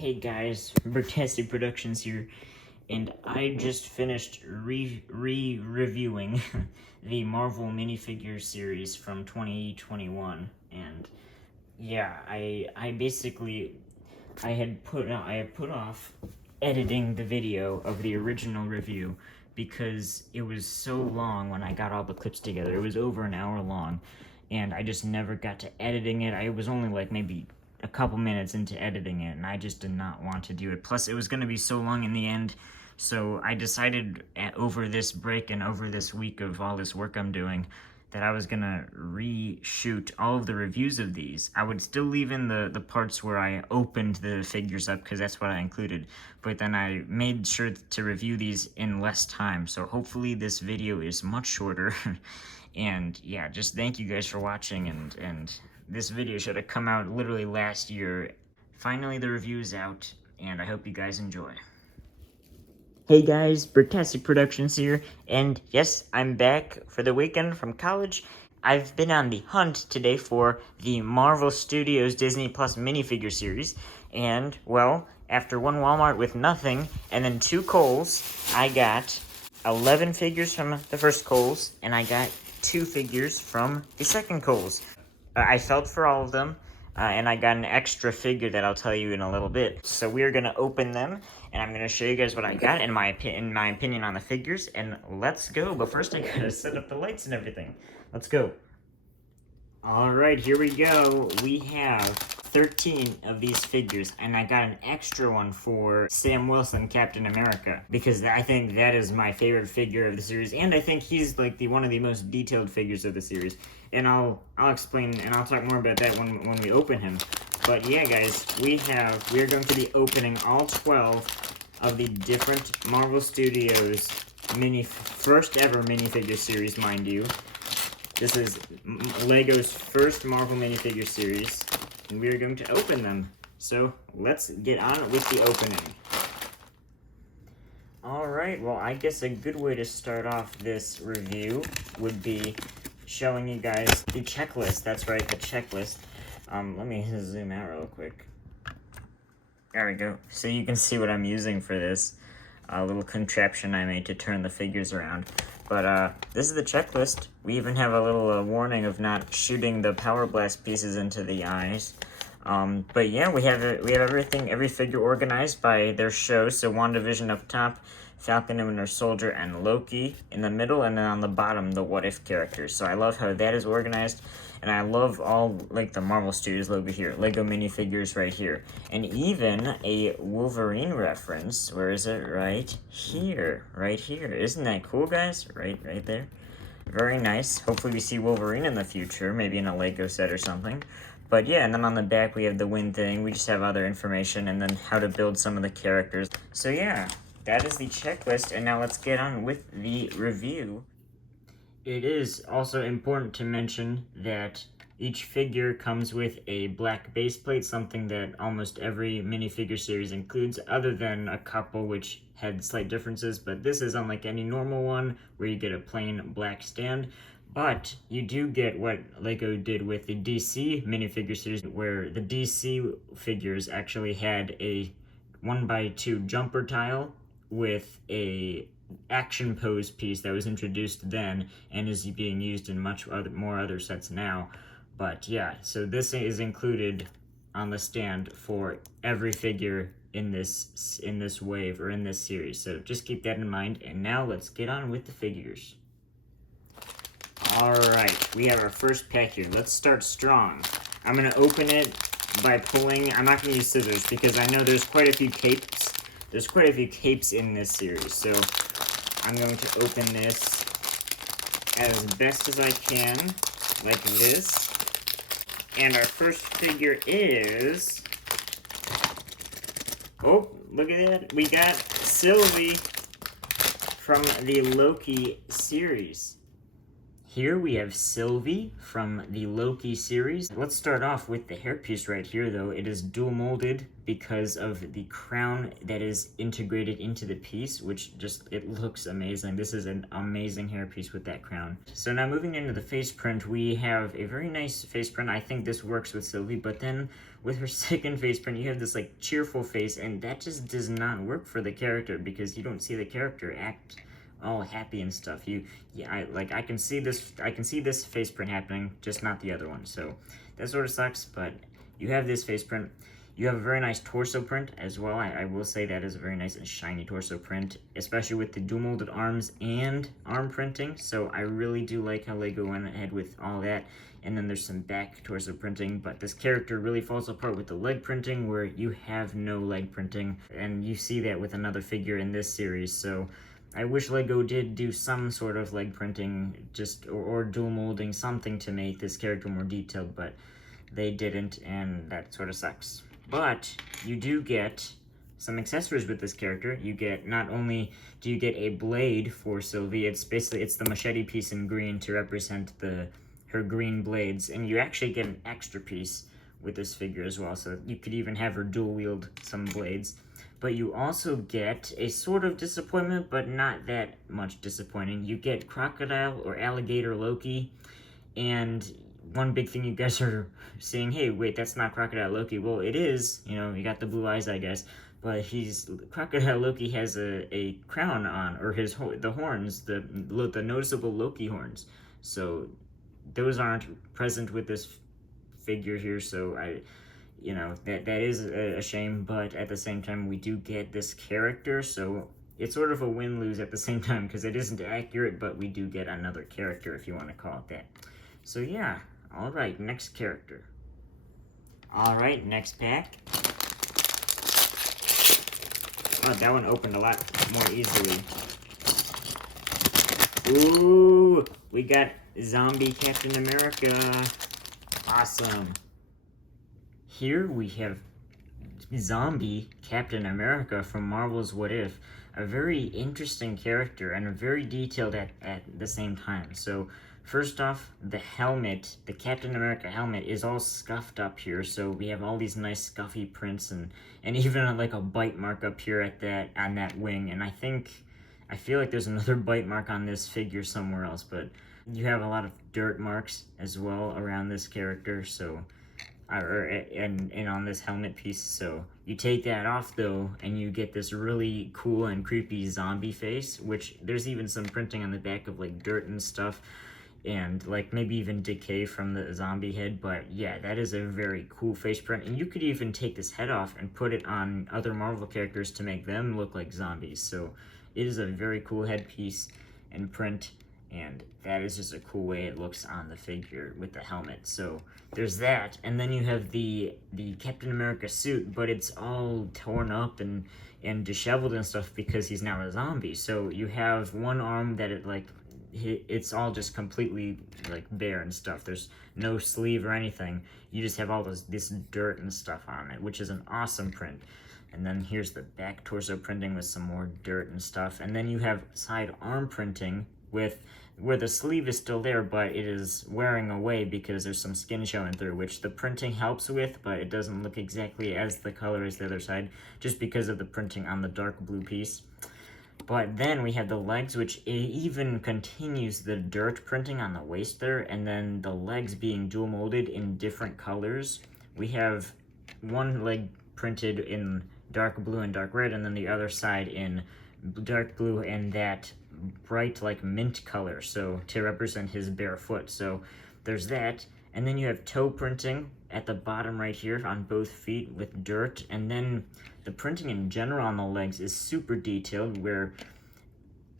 Hey guys, Bertessi Productions here, and I just finished reviewing the Marvel minifigure series from 2021, and yeah, I basically had put off editing the video of the original review because it was so long when I got all the clips together. It was over an hour long, and I just never got to editing it. I was only like maybe a couple minutes into editing it, and I just did not want to do it. Plus, it was going to be so long in the end, so I decided over this break and over this week of all this work I'm doing that I was going to reshoot all of the reviews of these. I would still leave in the parts where I opened the figures up, because that's what I included, but then I made sure to review these in less time, so hopefully this video is much shorter. And yeah, just thank you guys for watching, and this video should have come out literally last year. Finally, the review is out, and I hope you guys enjoy. Hey guys, Bertessi Productions here, and yes, I'm back for the weekend from college. I've been on the hunt today for the Marvel Studios Disney Plus minifigure series, and, well, after one Walmart with nothing, and then 2 Kohl's, I got 11 figures from the first Kohl's, and I got 2 figures from the second Kohl's. I felt for all of them, and I got an extra figure that I'll tell you in a little bit. So we're gonna open them, and I'm gonna show you guys what I got and my opinion on the figures, and let's go. But first I gotta set up the lights and everything. Let's go. Alright, here we go. We have 13 of these figures, and I got an extra one for Sam Wilson, Captain America, because I think that is my favorite figure of the series, and I think he's like one of the most detailed figures of the series. And I'll explain, and I'll talk more about that when we open him. But yeah, guys, we are going to be opening all 12 of the different Marvel Studios first ever minifigure series, mind you. This is LEGO's first Marvel minifigure series, and we are going to open them. So let's get on with the opening. Alright, well, I guess a good way to start off this review would be showing you guys the checklist. That's right, the checklist. Let me zoom out real quick. There we go. So you can see what I'm using for this little contraption I made to turn the figures around. But this is the checklist. We even have a little warning of not shooting the Power Blast pieces into the eyes. But yeah, we have everything, every figure organized by their show. So WandaVision up top, Falcon and Winter Soldier, and Loki in the middle, and then on the bottom, the What If characters. So I love how that is organized, and I love all, like, the Marvel Studios logo here, Lego minifigures right here, and even a Wolverine reference. Where is it? Right here. Isn't that cool, guys? Right there. Very nice. Hopefully we see Wolverine in the future, maybe in a Lego set or something. But yeah, and then on the back we have the win thing. We just have other information, and then how to build some of the characters. So yeah, that is the checklist, and now let's get on with the review. It is also important to mention that each figure comes with a black base plate, something that almost every minifigure series includes, other than a couple which had slight differences, but this is unlike any normal one where you get a plain black stand. But you do get what LEGO did with the DC minifigure series, where the DC figures actually had a 1x2 jumper tile with a action pose piece that was introduced then and is being used in more other sets now. But yeah, so this is included on the stand for every figure in this wave, or in this series. So just keep that in mind, and now let's get on with the figures. Alright, we have our first pack here. Let's start strong. I'm going to open it by pulling. I'm not going to use scissors because I know there's quite a few capes. There's quite a few capes in this series, so I'm going to open this as best as I can, like this. And our first figure is... oh, look at that. We got Sylvie from the Loki series. Here we have Sylvie from the Loki series. Let's start off with the hairpiece right here, though. It is dual molded because of the crown that is integrated into the piece, which just, it looks amazing. This is an amazing hairpiece with that crown. So now moving into the face print, we have a very nice face print. I think this works with Sylvie, but then with her second face print, you have this like cheerful face, and that just does not work for the character because you don't see the character act all happy and stuff. I can see this face print happening, just not the other one. So that sort of sucks, but you have this face print. You have a very nice torso print as well. I will say that is a very nice and shiny torso print, especially with the dual molded arms and arm printing. So I really do like how LEGO went ahead with all that. And then there's some back torso printing, but this character really falls apart with the leg printing, where you have no leg printing, and you see that with another figure in this series. So I wish LEGO did do some sort of leg printing, or dual molding, something to make this character more detailed, but they didn't, and that sort of sucks. But you do get some accessories with this character. You get, not only do you get a blade for Sylvie, it's the machete piece in green to represent her green blades, and you actually get an extra piece with this figure as well, so you could even have her dual wield some blades. But you also get a sort of disappointment, but not that much disappointing. You get Crocodile or Alligator Loki, and one big thing you guys are saying, hey, wait, that's not Crocodile Loki. Well, it is, you got the blue eyes, I guess, but Crocodile Loki has a crown on, or the horns, the noticeable Loki horns. So those aren't present with this figure here, so that is a shame, but at the same time, we do get this character, so it's sort of a win-lose at the same time, because it isn't accurate, but we do get another character, if you want to call it that. So yeah, alright, next character. Alright, next pack. Oh, that one opened a lot more easily. Ooh, we got Zombie Captain America. Awesome. Here we have Zombie Captain America from Marvel's What If. A very interesting character and a very detailed at the same time. So first off, the helmet, the Captain America helmet, is all scuffed up here. So we have all these nice scuffy prints and even like a bite mark up here on that wing. And I feel like there's another bite mark on this figure somewhere else, but you have a lot of dirt marks as well around this character, so and on this helmet piece. So you take that off though, and you get this really cool and creepy zombie face, which there's even some printing on the back of like dirt and stuff, and like maybe even decay from the zombie head. But yeah, that is a very cool face print, and you could even take this head off and put it on other Marvel characters to make them look like zombies. So it is a very cool headpiece and print, and that is just a cool way it looks on the figure with the helmet. So there's that, and then you have the Captain America suit, but it's all torn up and disheveled and stuff because he's now a zombie. So you have one arm that it's all just completely like bare and stuff. There's no sleeve or anything. You just have all this dirt and stuff on it, which is an awesome print. And then here's the back torso printing with some more dirt and stuff. And then you have side arm printing where the sleeve is still there, but it is wearing away because there's some skin showing through, which the printing helps with, but it doesn't look exactly as the color as the other side, just because of the printing on the dark blue piece. But then we have the legs, which even continues the dirt printing on the waist there, and then the legs being dual molded in different colors. We have one leg printed in dark blue and dark red, and then the other side in dark blue and that bright like mint color, so to represent his bare foot. So there's that, and then you have toe printing at the bottom right here on both feet with dirt, and then the printing in general on the legs is super detailed, where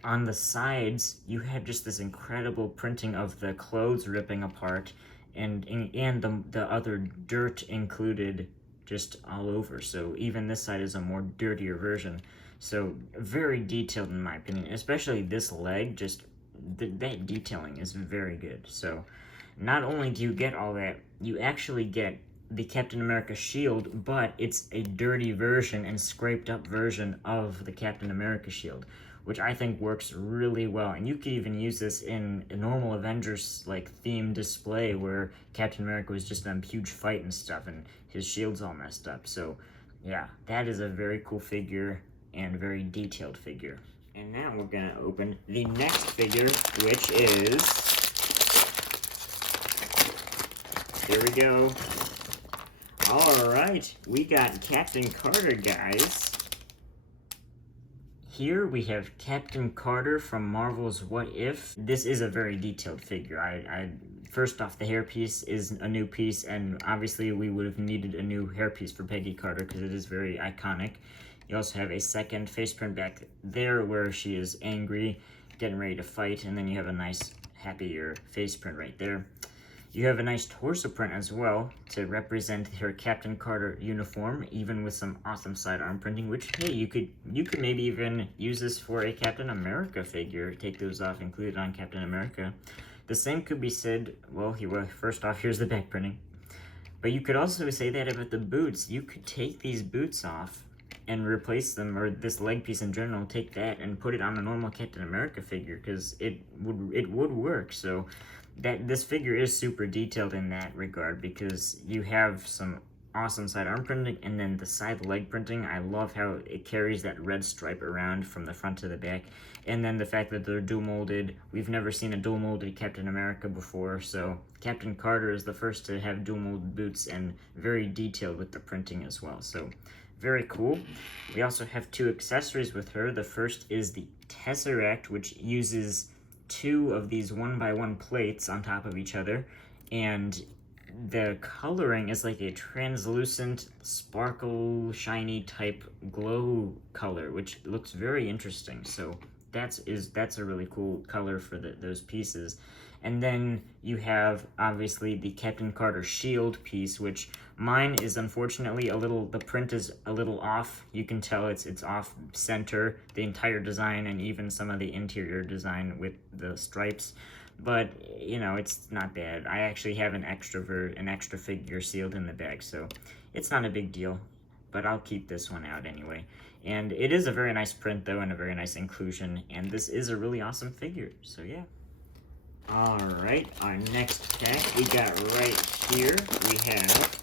on the sides you have just this incredible printing of the clothes ripping apart, and the other dirt included just all over. So even this side is a more dirtier version. So very detailed in my opinion, especially this leg, just that detailing is very good. So not only do you get all that, you actually get the Captain America shield, but it's a dirty version and scraped up version of the Captain America shield, which I think works really well. And you could even use this in a normal Avengers like theme display where Captain America was just in a huge fight and stuff, and his shield's all messed up. So yeah, that is a very cool figure and very detailed figure. And now we're gonna open the next figure, which is, here we go. Alright, we got Captain Carter, guys. Here we have Captain Carter from Marvel's What If. This is a very detailed figure. First off, the hairpiece is a new piece, and obviously we would have needed a new hairpiece for Peggy Carter because it is very iconic. You also have a second face print back there where she is angry, getting ready to fight, and then you have a nice, happier face print right there. You have a nice torso print as well to represent her Captain Carter uniform, even with some awesome sidearm printing, which, hey, you could maybe even use this for a Captain America figure. Take those off, include it on Captain America. The same could be said, well, first off, here's the back printing. But you could also say that about the boots. You could take these boots off and replace them, or this leg piece in general, take that and put it on a normal Captain America figure, because it would work. So this figure is super detailed in that regard, because you have some awesome sidearm printing, and then the side leg printing. I love how it carries that red stripe around from the front to the back, and then the fact that they're dual molded. We've never seen a dual molded Captain America before, so Captain Carter is the first to have dual molded boots, and very detailed with the printing as well. So very cool. We also have two accessories with her. The first is the Tesseract, which uses two of these 1x1 plates on top of each other, and the coloring is like a translucent, sparkle, shiny type glow color, which looks very interesting. So that's a really cool color for those pieces. And then you have, obviously, the Captain Carter shield piece, which mine is unfortunately the print is a little off. You can tell it's off center, the entire design, and even some of the interior design with the stripes. But, you know, it's not bad. I actually have an extra figure sealed in the bag, so it's not a big deal. But I'll keep this one out anyway. And it is a very nice print, though, and a very nice inclusion. And this is a really awesome figure, so yeah. Alright, our next pack we got right here, we have,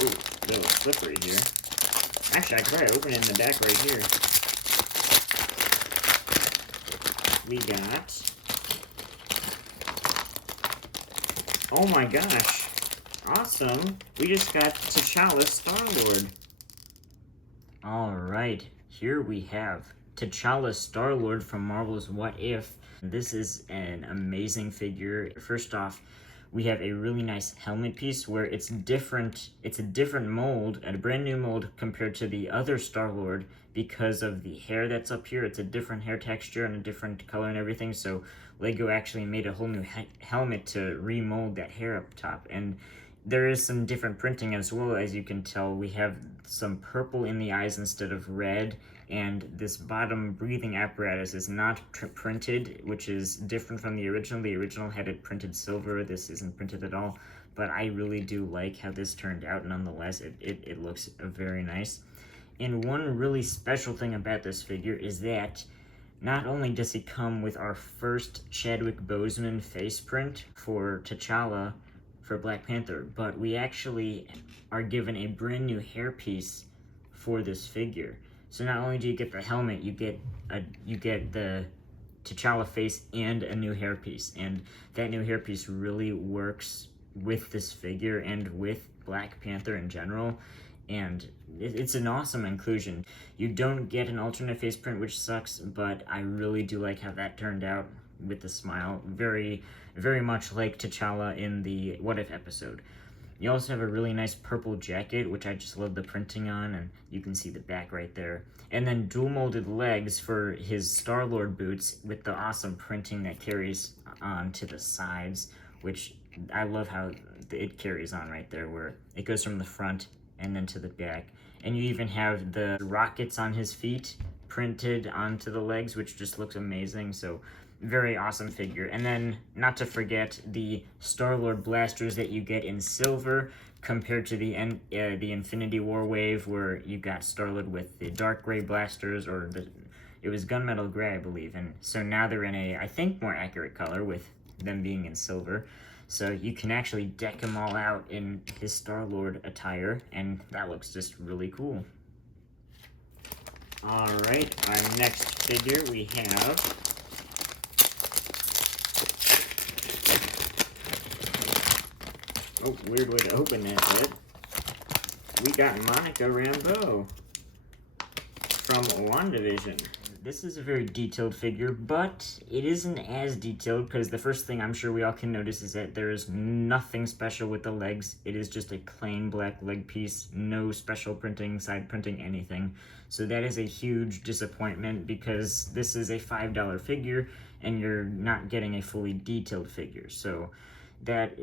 ooh, a little slippery here. Actually, I could probably open it in the back right here. We got, oh my gosh, awesome, we just got T'Challa Star-Lord. Alright, here we have T'Challa Star-Lord from Marvel's What If. This is an amazing figure. First off, we have a really nice helmet piece where it's different. It's a different mold, a brand new mold compared to the other Star-Lord because of the hair that's up here. It's a different hair texture and a different color and everything. So Lego actually made a whole new helmet to remold that hair up top. And there is some different printing as well, as you can tell. We have some purple in the eyes instead of red, and this bottom breathing apparatus is not printed, which is different from the original. The original had it printed silver. This isn't printed at all, but I really do like how this turned out nonetheless. It looks very nice. And one really special thing about this figure is that not only does he come with our first Chadwick Boseman face print for T'Challa for Black Panther, but we actually are given a brand new hairpiece for this figure. So not only do you get the helmet, you get the T'Challa face and a new hairpiece, and that new hairpiece really works with this figure and with Black Panther in general, and it's an awesome inclusion. You don't get an alternate face print, which sucks, but I really do like how that turned out with the smile. Very, very much like T'Challa in the What If episode. You also have a really nice purple jacket, which I just love the printing on, and you can see the back right there. And then dual molded legs for his Star-Lord boots with the awesome printing that carries on to the sides, which I love how it carries on right there, where it goes from the front and then to the back. And you even have the rockets on his feet printed onto the legs, which just looks amazing. So very awesome figure. And then, not to forget, the Star-Lord blasters that you get in silver compared to the Infinity War wave, where you got Star-Lord with the dark gray blasters, or It was gunmetal gray, I believe, and so now they're in a, I think, more accurate color with them being in silver. So you can actually deck them all out in his Star-Lord attire, and that looks just really cool. Alright, our next figure we have... Oh, weird way to open that lid. We got Monica Rambeau from WandaVision. This is a very detailed figure, but it isn't as detailed because the first thing I'm sure we all can notice is that there is nothing special with the legs. It is just a plain black leg piece, no special printing, side printing, anything. So that is a huge disappointment because this is a $5 figure and you're not getting a fully detailed figure. So that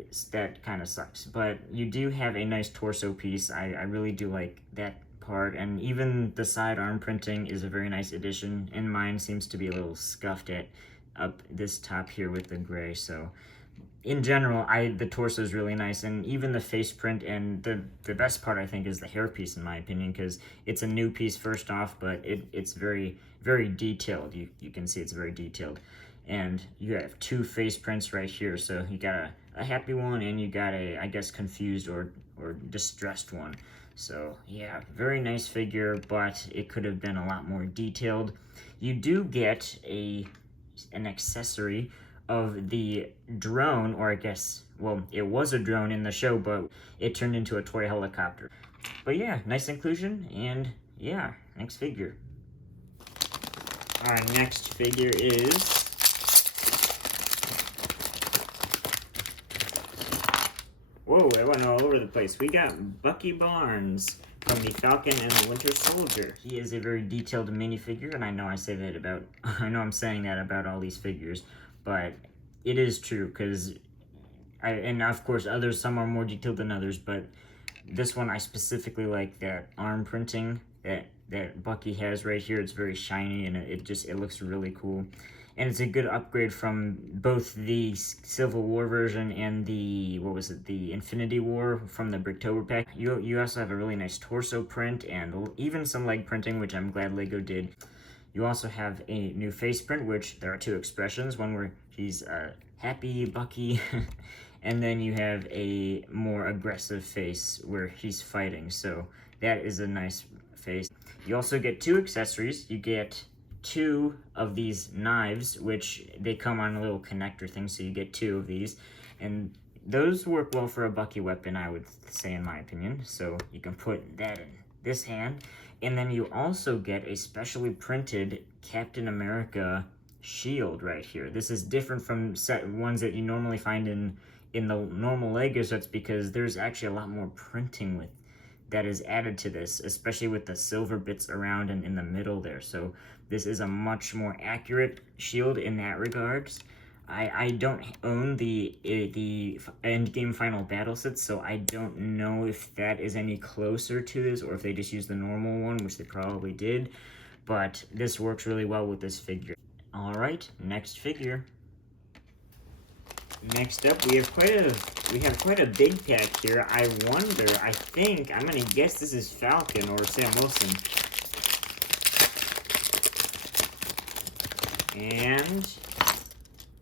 kind of sucks. But you do have a nice torso piece. I really do like that part, and even the side arm printing is a very nice addition, and mine seems to be a little scuffed at up this top here with the gray. So in general, the torso is really nice, and even the face print, and the best part I think is the hair piece in my opinion, because it's a new piece first off, but it's very, very detailed. You can see it's very detailed, and you have two face prints right here. So you got a happy one, and you got a, I guess, confused or distressed one. So yeah, very nice figure, but it could have been a lot more detailed. You do get an accessory of the drone, or I guess, well, it was a drone in the show, but it turned into a toy helicopter. But yeah, nice inclusion, and yeah, next figure. Our next figure is... Whoa, I went all over the place. We got Bucky Barnes from the Falcon and the Winter Soldier. He is a very detailed minifigure, and I know I'm saying that about all these figures, but it is true, because and of course some are more detailed than others, but this one I specifically like that arm printing that Bucky has right here. It's very shiny, and it looks really cool. And it's a good upgrade from both the Civil War version and the, the Infinity War from the Bricktober pack. You also have a really nice torso print and even some leg printing, which I'm glad LEGO did. You also have a new face print, which there are two expressions. One where he's happy Bucky, and then you have a more aggressive face where he's fighting. So that is a nice face. You also get two accessories. You get two of these knives, which they come on a little connector thing, so you get two of these, and those work well for a Bucky weapon, I would say, in my opinion. So you can put that in this hand, and then you also get a specially printed Captain America shield right here. This is different from ones that you normally find in the normal LEGO sets, because there's actually a lot more printing that is added to this, especially with the silver bits around and in the middle there. So this is a much more accurate shield in that regards. I don't own the Endgame Final Battle set, so I don't know if that is any closer to this, or if they just used the normal one, which they probably did. But this works really well with this figure. Alright, next figure. Next up, we have quite a big pack here. I'm gonna guess this is Falcon or Sam Wilson. And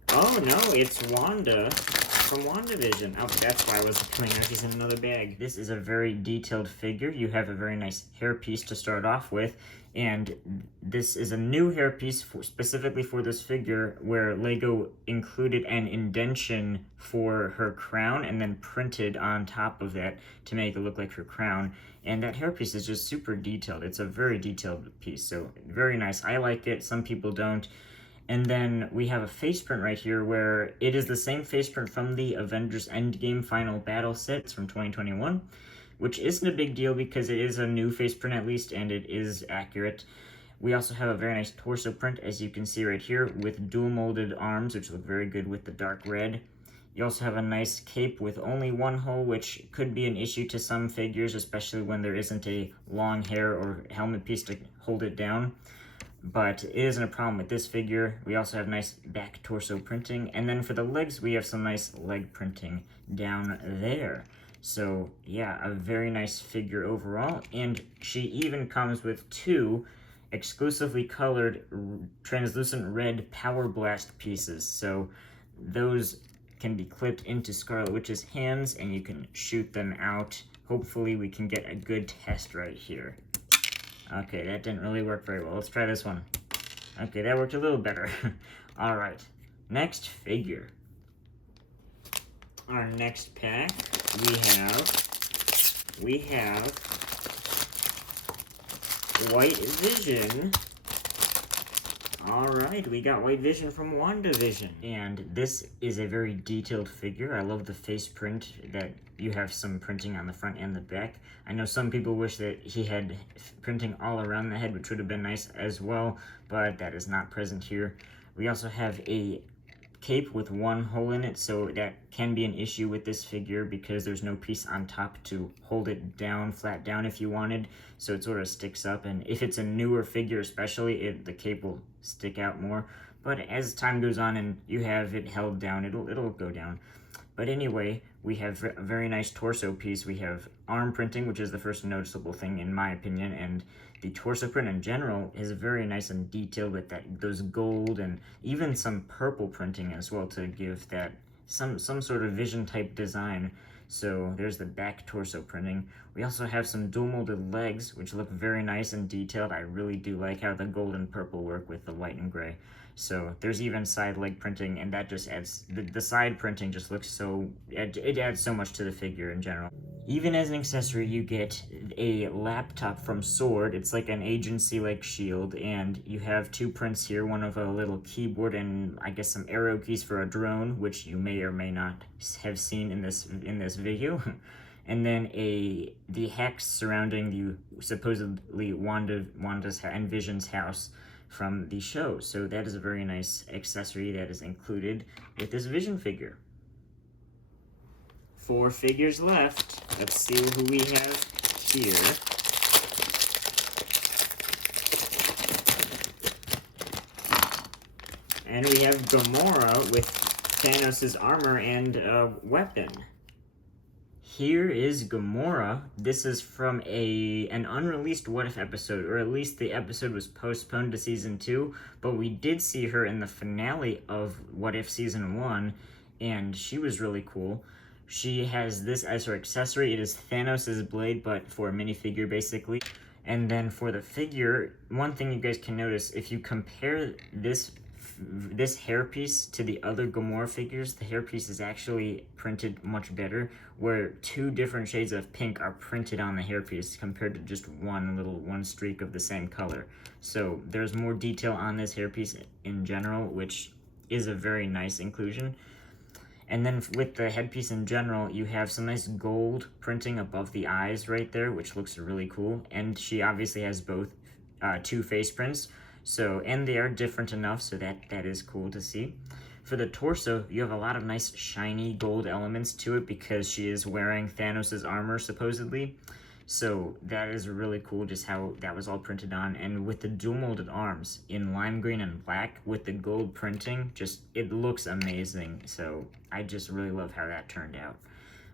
oh no, it's Wanda from WandaVision. Oh, that's why I wasn't coming out. She's in another bag. This is a very detailed figure. You have a very nice hairpiece to start off with, and this is a new hairpiece specifically for this figure, where LEGO included an indention for her crown and then printed on top of that to make it look like her crown. And that hairpiece is just super detailed. It's a very detailed piece, so very nice. I like it. Some people don't. And then we have a face print right here, where it is the same face print from the Avengers Endgame Final Battle set. It's from 2021, which isn't a big deal because it is a new face print at least, and it is accurate. We also have a very nice torso print, as you can see right here, with dual molded arms, which look very good with the dark red. You also have a nice cape with only one hole, which could be an issue to some figures, especially when there isn't a long hair or helmet piece to hold it down. But it isn't a problem with this figure. We also have nice back torso printing, and then for the legs we have some nice leg printing down there. So yeah, a very nice figure overall, and she even comes with two exclusively colored translucent red Power Blast pieces. So those can be clipped into Scarlet Witch's hands and you can shoot them out. Hopefully we can get a good test right here. Okay, that didn't really work very well. Let's try this one. Okay, that worked a little better. Alright, next figure. Our next pack, we have White Vision. Alright, we got White Vision from WandaVision. And this is a very detailed figure. I love the face print, that you have some printing on the front and the back. I know some people wish that he had printing all around the head, which would have been nice as well, but that is not present here. We also have a cape with one hole in it, so that can be an issue with this figure because there's no piece on top to hold it down, flat down if you wanted, so it sort of sticks up, and if it's a newer figure especially, the cape will stick out more, but as time goes on and you have it held down, it'll go down. But anyway, we have a very nice torso piece. We have arm printing, which is the first noticeable thing in my opinion, and the torso print in general is very nice and detailed with those gold and even some purple printing as well to give that some sort of Vision type design. So there's the back torso printing. We also have some dual molded legs, which look very nice and detailed. I really do like how the gold and purple work with the white and gray. So there's even side leg printing, and that just adds, the side printing just looks so, it adds so much to the figure in general. Even as an accessory, you get a laptop from Sword. It's like an agency-like shield, and you have two prints here, one of a little keyboard and I guess some arrow keys for a drone, which you may or may not have seen in this video. And then the hex surrounding the supposedly Wanda's and Vision's house from the show. So that is a very nice accessory that is included with this Vision figure. 4 figures left. Let's see who we have here. And we have Gamora with Thanos' armor and weapon. Here is Gamora. This is from an unreleased What If episode, or at least the episode was postponed to Season 2, but we did see her in the finale of What If Season 1, and she was really cool. She has this as her accessory. It is Thanos' blade, but for a minifigure, basically. And then for the figure, one thing you guys can notice, if you compare this hairpiece to the other Gamora figures, the hairpiece is actually printed much better, where 2 different shades of pink are printed on the hairpiece compared to just one streak of the same color. So there's more detail on this hairpiece in general, which is a very nice inclusion. And then with the headpiece in general, you have some nice gold printing above the eyes right there, which looks really cool. And she obviously has both 2 face prints. So, and they are different enough, so that is cool to see. For the torso, you have a lot of nice shiny gold elements to it because she is wearing Thanos' armor, supposedly. So that is really cool, just how that was all printed on. And with the dual molded arms in lime green and black with the gold printing, it looks amazing. So I just really love how that turned out.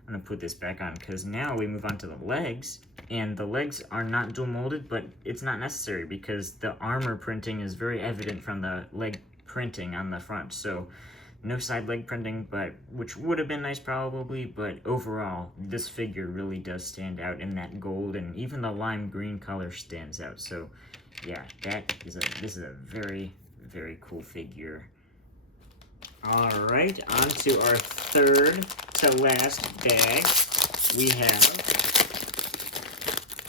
I'm gonna put this back on because now we move on to the legs. And the legs are not dual molded, but it's not necessary because the armor printing is very evident from the leg printing on the front. So no side leg printing, which would have been nice probably, but overall, this figure really does stand out in that gold, and even the lime green color stands out. So yeah, this is a very, very cool figure. Alright, on to our third to last bag.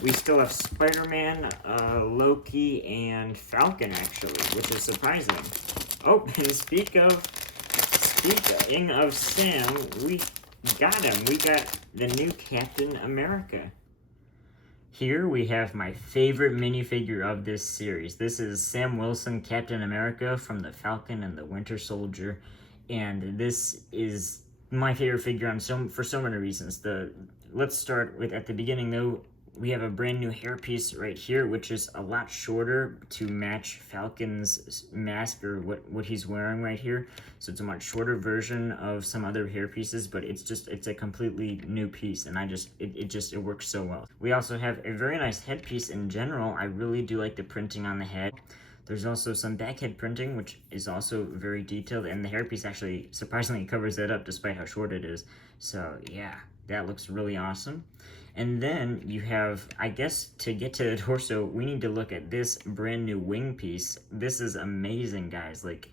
We still have Spider-Man, Loki, and Falcon, actually, which is surprising. Oh, and speaking of Sam, we got him. We got the new Captain America. Here we have my favorite minifigure of this series. This is Sam Wilson, Captain America from the Falcon and the Winter Soldier. And this is my favorite figure for so many reasons. Let's start with, at the beginning though, We have a brand new hairpiece right here, which is a lot shorter to match Falcon's mask, or what he's wearing right here. So it's a much shorter version of some other hairpieces, but it's a completely new piece, and it works so well. We also have a very nice headpiece in general. I really do like the printing on the head. There's also some backhead printing, which is also very detailed, and the hairpiece actually surprisingly covers that up despite how short it is. So yeah, that looks really awesome. And then you have, I guess, to get to the torso, we need to look at this brand new wing piece. This is amazing, guys. Like,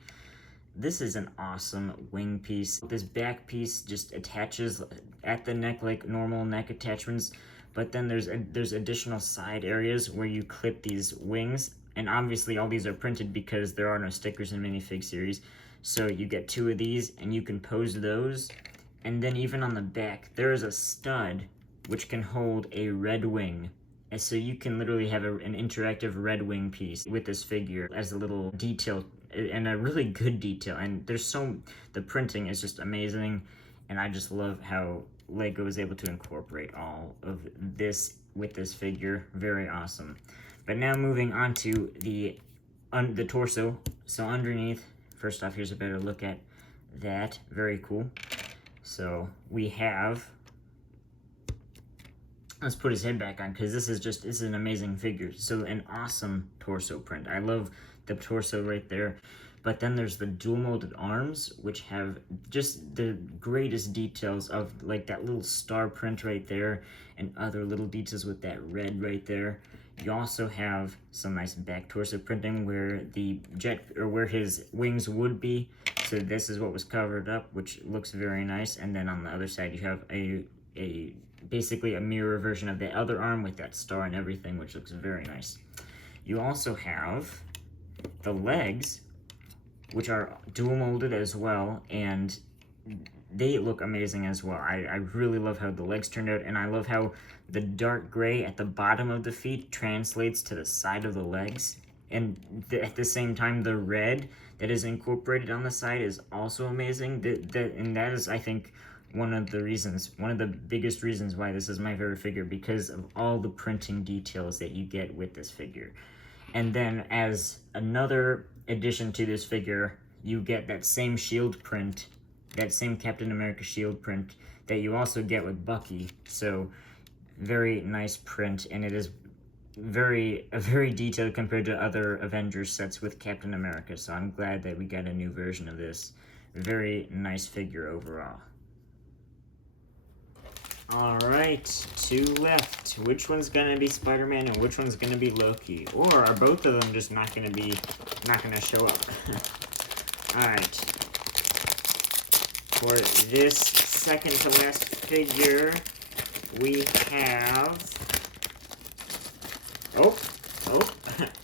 this is an awesome wing piece. This back piece just attaches at the neck like normal neck attachments, but then there's additional side areas where you clip these wings, and obviously all these are printed because there are no stickers in Minifig series. So you get 2 of these, and you can pose those, and then even on the back, there is a stud which can hold a red wing. And so you can literally have an interactive red wing piece with this figure as a little detail, and a really good detail. And the printing is just amazing, and I just love how LEGO is able to incorporate all of this with this figure. Very awesome. But now moving on to the torso. So underneath, first off, here's a better look at that. Very cool. So we have, let's put his head back on, because this is an amazing figure. So an awesome torso print. I love the torso right there. But then there's the dual molded arms, which have just the greatest details of like that little star print right there, and other little details with that red right there. You also have some nice back torso printing where where his wings would be. So this is what was covered up, which looks very nice. And then on the other side, you have basically a mirror version of the other arm with that star and everything, which looks very nice. You also have the legs, which are dual molded as well, and they look amazing as well. I really love how the legs turned out, and I love how the dark gray at the bottom of the feet translates to the side of the legs. And at the same time, the red that is incorporated on the side is also amazing. And that is, I think, one of the biggest reasons why this is my favorite figure, because of all the printing details that you get with this figure. And then as another addition to this figure, you get that same shield print, that same Captain America shield print that you also get with Bucky. So very nice print, and it is very detailed compared to other Avengers sets with Captain America. So I'm glad that we got a new version of this. Very nice figure overall. Alright, 2 left. Which one's gonna be Spider-Man and which one's gonna be Loki? Or are both of them just not gonna show up? Alright. For this second to last figure, we have... Oh,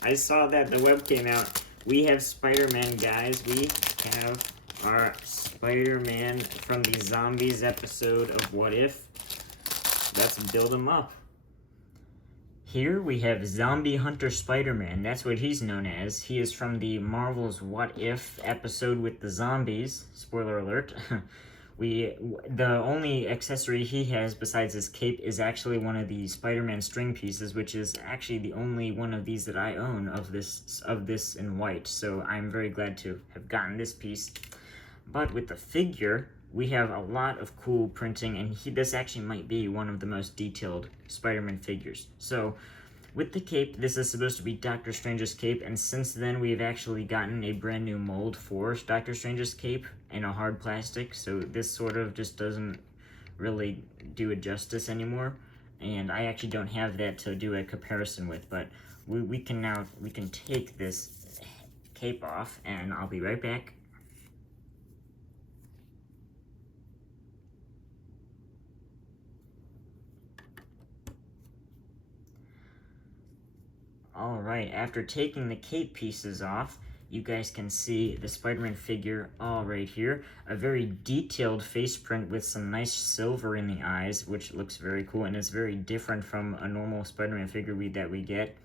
I saw that the web came out. We have Spider-Man, guys. We have our Spider-Man from the Zombies episode of What If. Let's build him up. Here we have Zombie Hunter Spider-Man. That's what he's known as. He is from the Marvel's What If episode with the zombies. Spoiler alert. The only accessory he has besides his cape is actually one of the Spider-Man string pieces, which is actually the only one of these that I own of this in white. So I'm very glad to have gotten this piece. But with the figure, we have a lot of cool printing, and this actually might be one of the most detailed Spider-Man figures. So with the cape, this is supposed to be Doctor Strange's cape, and since then we've actually gotten a brand new mold for Doctor Strange's cape in a hard plastic, so this sort of just doesn't really do it justice anymore, and I actually don't have that to do a comparison with, but we can take this cape off, and I'll be right back. Alright, after taking the cape pieces off, you guys can see the Spider-Man figure all right here. A very detailed face print with some nice silver in the eyes, which looks very cool, and it's very different from a normal Spider-Man figure that we get.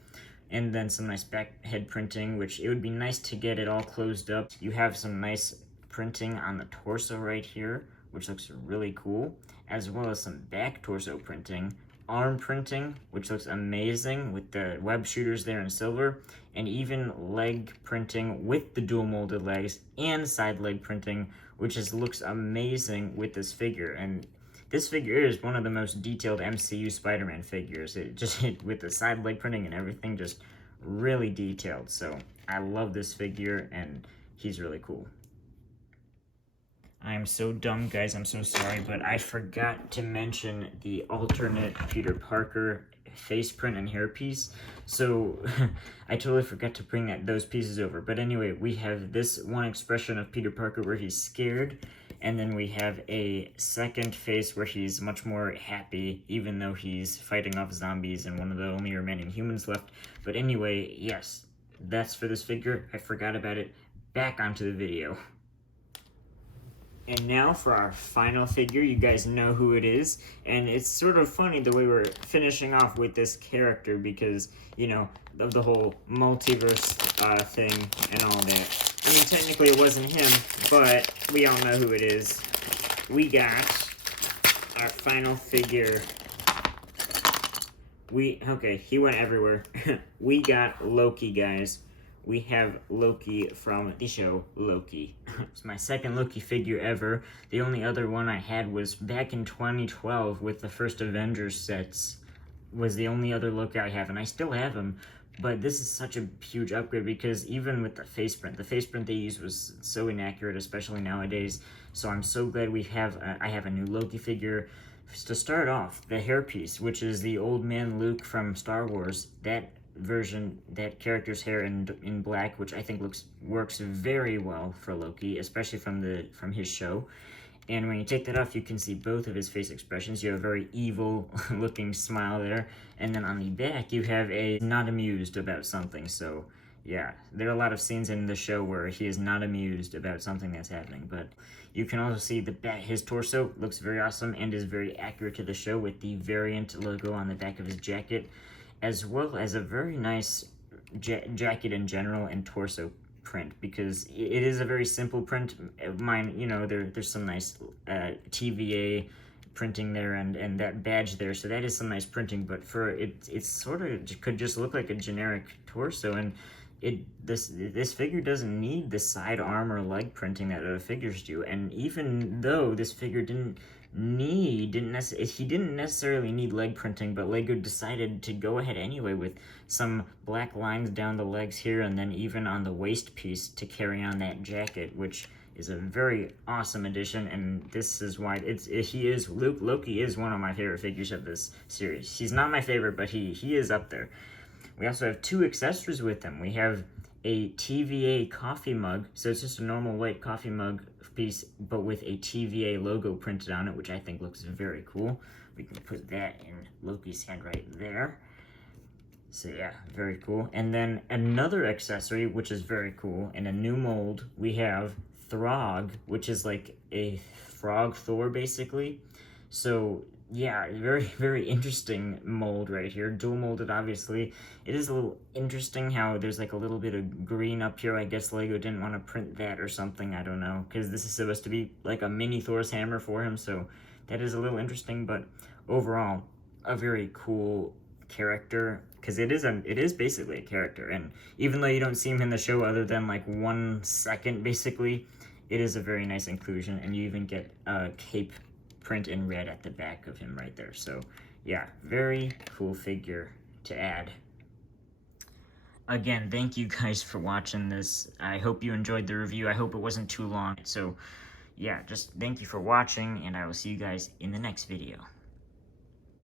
And then some nice back head printing, which it would be nice to get it all closed up. You have some nice printing on the torso right here, which looks really cool, as well as some back torso printing, arm printing, which looks amazing with the web shooters there in silver, and even leg printing with the dual molded legs and side leg printing, which just looks amazing with this figure. And this figure is one of the most detailed MCU Spider-Man figures. It just with the side leg printing and everything, just really detailed. So I love this figure, and he's really cool. I am so dumb, guys, I'm so sorry, but I forgot to mention the alternate Peter Parker face print and hairpiece. So I totally forgot to bring those pieces over. But anyway, we have this one expression of Peter Parker where he's scared, and then we have a second face where he's much more happy, even though he's fighting off zombies and one of the only remaining humans left. But anyway, yes, that's for this figure. I forgot about it. Back onto the video. And now for our final figure. You guys know who it is, and it's sort of funny the way we're finishing off with this character because, you know, of the whole multiverse thing and all that. I mean, technically it wasn't him, but we all know who it is. We got our final figure. Okay, he went everywhere. We got Loki, guys. We have Loki from the show Loki. It's my second Loki figure ever. The only other one I had was back in 2012 with the first Avengers sets. Was the only other Loki I have, and I still have him. But this is such a huge upgrade because even with the face print they used was so inaccurate, especially nowadays. So I'm so glad I have a new Loki figure. To start off, the hairpiece, which is the old man Luke from Star Wars, that character's hair in black, which I think works very well for Loki, especially from his show. And when you take that off, you can see both of his face expressions. You have a very evil looking smile there, and then on the back you have a not amused about something. So yeah, there are a lot of scenes in the show where he is not amused about something that's happening, but you can also see his torso looks very awesome and is very accurate to the show with the variant logo on the back of his jacket, as well as a very nice jacket in general and torso print, because it is a very simple print. Mine, you know, there's some nice TVA printing there and that badge there, so that is some nice printing, but for it sort of could just look like a generic torso, and this figure doesn't need the side arm or leg printing that other figures do. And even though this figure he didn't necessarily need leg printing, but Lego decided to go ahead anyway with some black lines down the legs here, and then even on the waist piece to carry on that jacket, which is a very awesome addition. And this is why Loki is one of my favorite figures of this series. He's not my favorite, but he is up there. We also have two accessories with him. We have a TVA coffee mug, so it's just a normal white coffee mug piece, but with a TVA logo printed on it, which I think looks very cool. We can put that in Loki's hand right there. So yeah, very cool. And then another accessory, which is very cool, in a new mold, we have Throg, which is like a frog Thor, basically. So yeah, very, very interesting mold right here. Dual molded, obviously. It is a little interesting how there's like a little bit of green up here. I guess Lego didn't want to print that or something. I don't know, because this is supposed to be like a mini Thor's hammer for him. So that is a little interesting, but overall, a very cool character, because it is basically a character. And even though you don't see him in the show other than like 1 second, basically, it is a very nice inclusion. And you even get a cape print in red at the back of him right there. So yeah, very cool figure to add. Again, thank you guys for watching this. I hope you enjoyed the review. I hope it wasn't too long. So yeah, just thank you for watching, and I will see you guys in the next video.